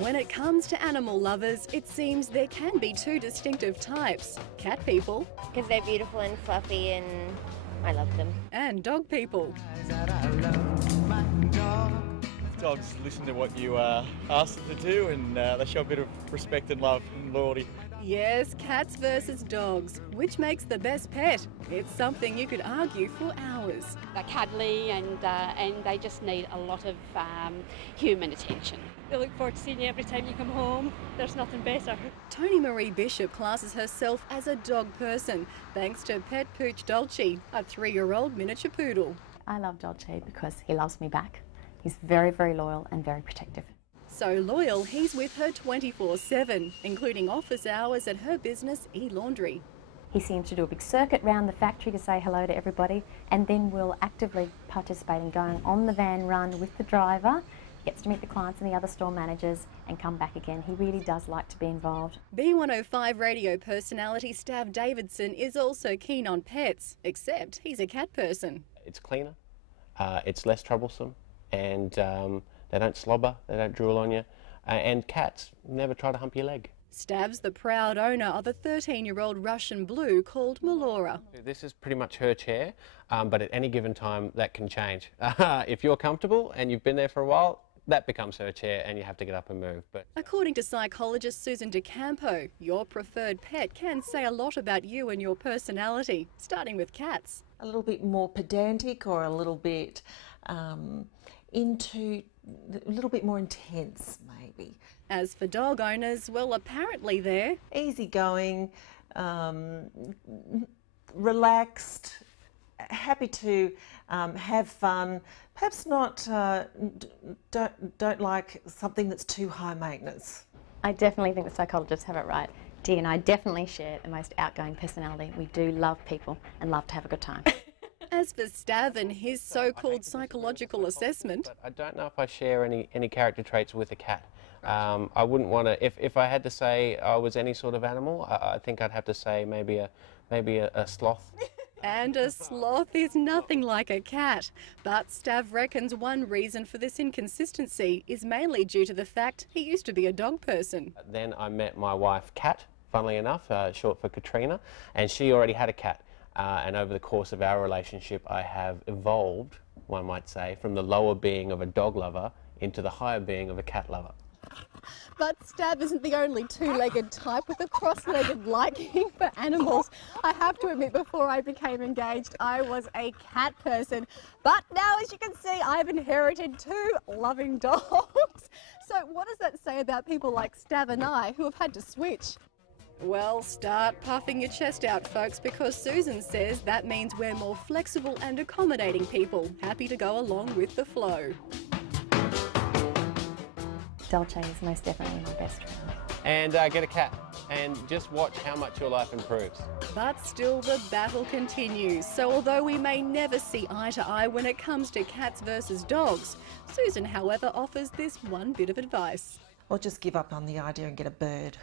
When it comes to animal lovers, it seems there can be two distinctive types: cat people. Because they're beautiful and fluffy and I love them. And dog people. Dogs listen to what you ask them to do, and they show a bit of respect and love and loyalty. Yes, cats versus dogs. Which makes the best pet? It's something you could argue for hours. They're cuddly and they just need a lot of human attention. They look forward to seeing you every time you come home. There's nothing better. Toni-Maree Bishop classes herself as a dog person, thanks to pet pooch Dolce, a 3-year-old miniature poodle. I love Dolce because he loves me back. He's very, very loyal and very protective. So loyal, he's with her 24/7, including office hours at her business, elaundry. He seems to do a big circuit round the factory to say hello to everybody, and then will actively participate in going on the van run with the driver, gets to meet the clients and the other store managers and come back again. He really does like to be involved. B105 radio personality Stav Davidson is also keen on pets, except he's a cat person. It's cleaner, it's less troublesome, and they don't slobber, they don't drool on you, and cats never try to hump your leg. Stav's the proud owner of a 13-year-old Russian blue called Melora. This is pretty much her chair, but at any given time that can change. If you're comfortable and you've been there for a while, that becomes her chair and you have to get up and move. But according to psychologist Susan DeCampo, your preferred pet can say a lot about you and your personality, starting with cats. A little bit more pedantic, or a little bit a little bit more intense, maybe. As for dog owners, well, apparently they're easygoing, relaxed, happy to have fun. Perhaps not. Don't like something that's too high maintenance. I definitely think the psychologists have it right. Dee and I definitely share the most outgoing personality. We do love people and love to have a good time. As for Stav and his so-called psychological assessment, but I don't know if I share any character traits with a cat. I wouldn't want to. If I had to say I was any sort of animal, I think I'd have to say maybe a sloth. And a sloth is nothing like a cat. But Stav reckons one reason for this inconsistency is mainly due to the fact he used to be a dog person. Then I met my wife, Kat, funnily enough, short for Katrina, and she already had a cat. And over the course of our relationship, I have evolved, one might say, from the lower being of a dog lover into the higher being of a cat lover. But Stav isn't the only two-legged type with a cross-legged liking for animals. I have to admit, before I became engaged, I was a cat person. But now, as you can see, I've inherited two loving dogs. So what does that say about people like Stav and I who have had to switch? Well, start puffing your chest out, folks, because Susan says that means we're more flexible and accommodating people, happy to go along with the flow. Dolce is most definitely my best friend. And get a cat, and just watch how much your life improves. But still the battle continues, so although we may never see eye to eye when it comes to cats versus dogs, Susan, however, offers this one bit of advice. Or just give up on the idea and get a bird.